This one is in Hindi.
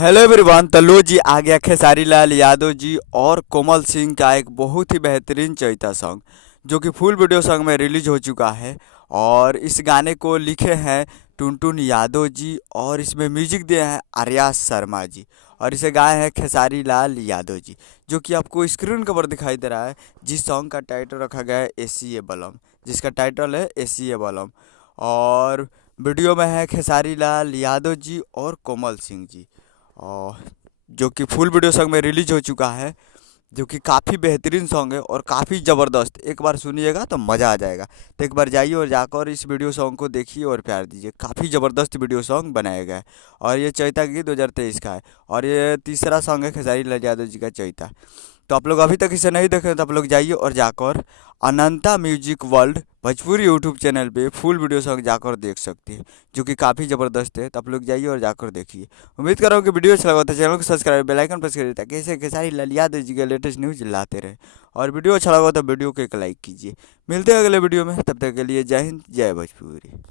Hello everyone. तो लो जी आ गया खेसारी लाल यादव जी और कोमल सिंह का एक बहुत ही बेहतरीन चैता सॉन्ग जो कि फुल वीडियो सॉन्ग में रिलीज हो चुका है। और इस गाने को लिखे हैं टुनटुन यादव जी और इसमें म्यूजिक दिए हैं आर्या शर्मा जी और इसे गाए हैं खेसारी लाल यादव जी, जो कि आपको स्क्रीन के ऊपर दिखाई दे रहा है। जिस सॉन्ग का टाइटल रखा गया है एसी ए बलम, जिसका टाइटल है एसी ए बलम। और वीडियो में है खेसारी लाल यादव जी और कोमल सिंह जी, और जो कि फुल वीडियो सॉन्ग में रिलीज हो चुका है, जो कि काफ़ी बेहतरीन सॉन्ग है और काफ़ी ज़बरदस्त। एक बार सुनिएगा तो मज़ा आ जाएगा। तो एक बार जाइए और जाकर इस वीडियो सॉन्ग को देखिए और प्यार दीजिए। काफ़ी ज़बरदस्त वीडियो सॉन्ग बनाया गया है और ये चैता गीत 2023 का है और ये तीसरा सॉन्ग है खेसारी लाल यादव जी का चैता। तो आप लोग अभी तक इसे नहीं देखे तो आप लोग जाइए और जाकर Ananta music world Bhojpuri YouTube channel पे फुल वीडियो सॉन्ग जाकर देख सकते हैं, जो कि काफ़ी ज़बरदस्त है। तो आप लोग जाइए और जाकर देखिए। उम्मीद कर रहा हूँ कि वीडियो अच्छा लगा तो चैनल को सब्सक्राइब बेल आइकन प्रेस करिए ताकि ऐसे खेसारी लाल यादव जी के लेटेस्ट न्यूज़ लाते रहे। और वीडियो अच्छा लगा तो वीडियो को एक लाइक कीजिए। मिलते हैं अगले वीडियो में, तब तक के लिए जय हिंद जय भोजपुरी।